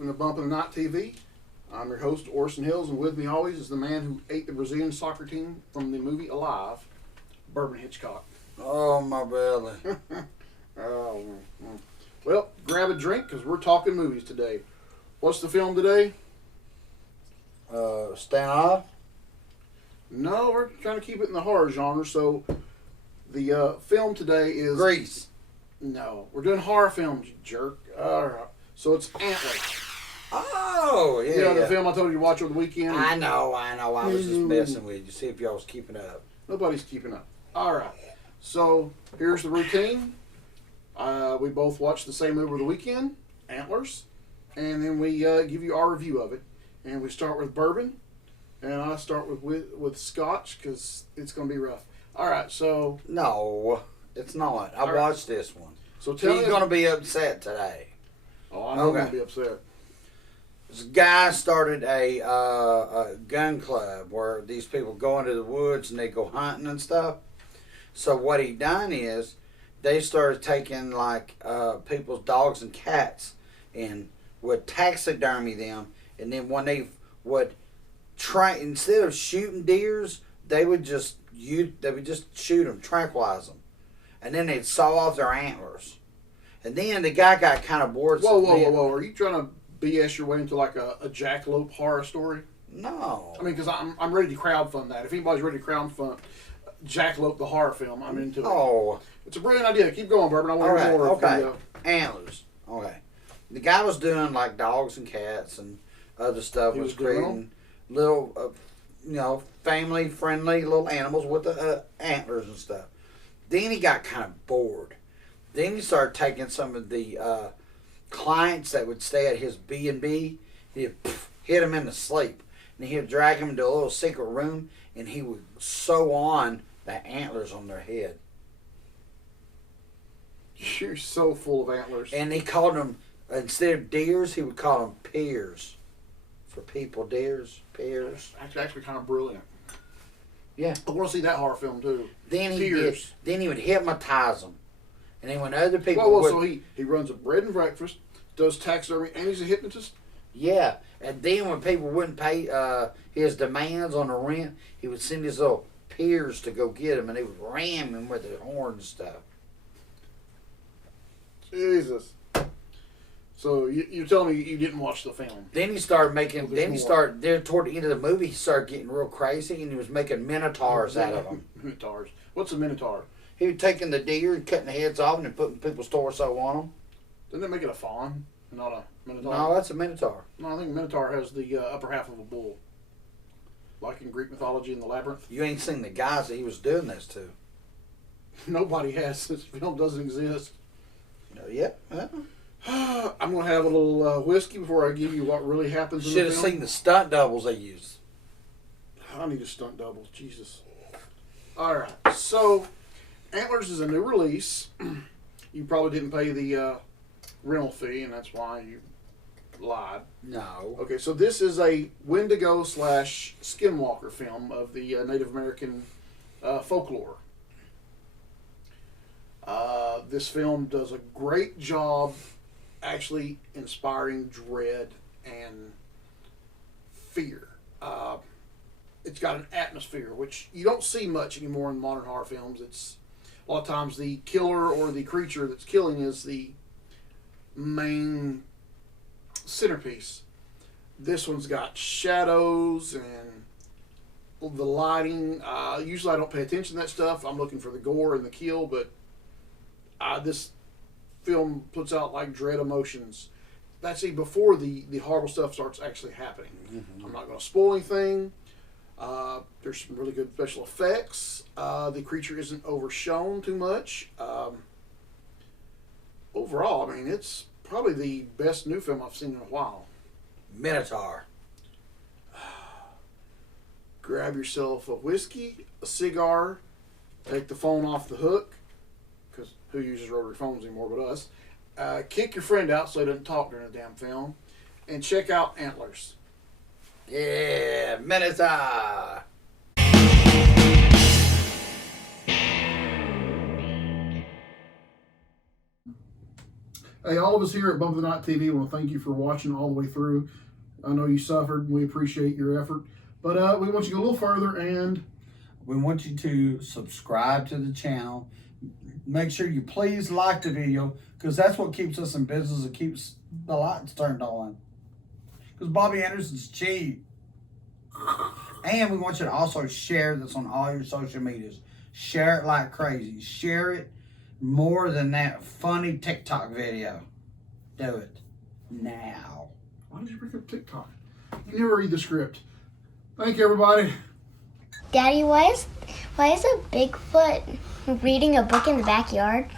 Welcome to Bumpin' the Night TV. I'm your host, Orson Hells, and with me always is the man who ate the Brazilian soccer team from the movie Alive, Bourbon Hitchcock. Oh, my belly. Well, grab a drink because we're talking movies today. What's the film today? Stand Off? No, we're trying to keep it in the horror genre, so the film today is... Grease. No, we're doing horror films, you jerk. So it's Antlers. Oh, yeah. You know the film I told you to watch over the weekend? I know. I was just messing with you. See if y'all was keeping up. Nobody's keeping up. All right. So here's the routine. We both watch the same movie over the weekend, Antlers, and then we give you our review of it. And we start with bourbon, and I start with scotch because it's going to be rough. All right. So No, it's not. I watched this one. So tell me, you're going to be upset today. Oh, I know I'm going to be upset. This guy started a gun club where these people go into the woods and they go hunting and stuff. So what he done is they started taking like people's dogs and cats and would taxidermy them, and then when they would try, instead of shooting deers, they would just shoot them, tranquilize them, and then they'd saw off their antlers. And then the guy got kind of bored. Whoa! Are you trying to BS your way into like a jackalope horror story? No. I mean, because I'm ready to crowdfund that. If anybody's ready to crowdfund Jackalope the horror film, I'm into it. Oh. It's a brilliant idea. Keep going, Bourbon. I want to hear more of the... Antlers. Okay. The guy was doing like dogs and cats and other stuff. He was creating little, family-friendly little animals with the antlers and stuff. Then he got kind of bored. Then he started taking some of the clients that would stay at his B&B. He'd hit them into sleep. And he'd drag them into a little secret room, and he would sew on the antlers on their head. You're so full of antlers. And he called them, instead of deers, he would call them peers. For people, deers, peers. Actually kind of brilliant. Yeah. I want to see that horror film, too. Then he would hypnotize them. And then when other people so he runs a bread and breakfast, does taxidermy, and he's a hypnotist? Yeah. And then when people wouldn't pay his demands on the rent, he would send his little peers to go get him, and they would ram him with their horns and stuff. Jesus. So you're telling me you didn't watch the film? Then he started making. There toward the end of the movie, he started getting real crazy, and he was making minotaurs out of them. Minotaurs. What's a minotaur? He was taking the deer and cutting the heads off and then putting people's torso on them. Didn't that make it a fawn, not a minotaur? No, that's a minotaur. No, I think minotaur has the upper half of a bull, like in Greek mythology in the Labyrinth. You ain't seen the guys that he was doing this to. Nobody has. This film doesn't exist. No, yep. I'm going to have a little whiskey before I give you what really happens in the film. Should have seen the stunt doubles they used. I need a stunt double. Jesus. All right. So, Antlers is a new release. You probably didn't pay the rental fee, and that's why you lied. No. Okay, so this is a Wendigo / Skinwalker film of the Native American folklore. This film does a great job actually inspiring dread and fear. It's got an atmosphere, which you don't see much anymore in modern horror films. It's a lot of times the killer or the creature that's killing is the main centerpiece. This one's got shadows and the lighting. Usually I don't pay attention to that stuff. I'm looking for the gore and the kill, but this film puts out like dread emotions. That's before the horrible stuff starts actually happening. Mm-hmm. I'm not going to spoil anything. There's some really good special effects. The creature isn't overshown too much. Overall, I mean, it's probably the best new film I've seen in a while. Minotaur. Grab yourself a whiskey, a cigar, take the phone off the hook, because who uses rotary phones anymore but us? Kick your friend out so he doesn't talk during the damn film, and check out Antlers. Yeah, Minotaur. Hey, all of us here at Bump of the Night TV want to thank you for watching all the way through. I know you suffered, and we appreciate your effort. But we want you to go a little further, and we want you to subscribe to the channel. Make sure you please like the video, because that's what keeps us in business and keeps the lights turned on. Because Bobby Anderson's cheap. And we want you to also share this on all your social medias. Share it like crazy. Share it more than that funny TikTok video. Do it now. Why did you bring up TikTok? You never read the script. Thank you, everybody. Daddy, why is a Bigfoot reading a book in the backyard?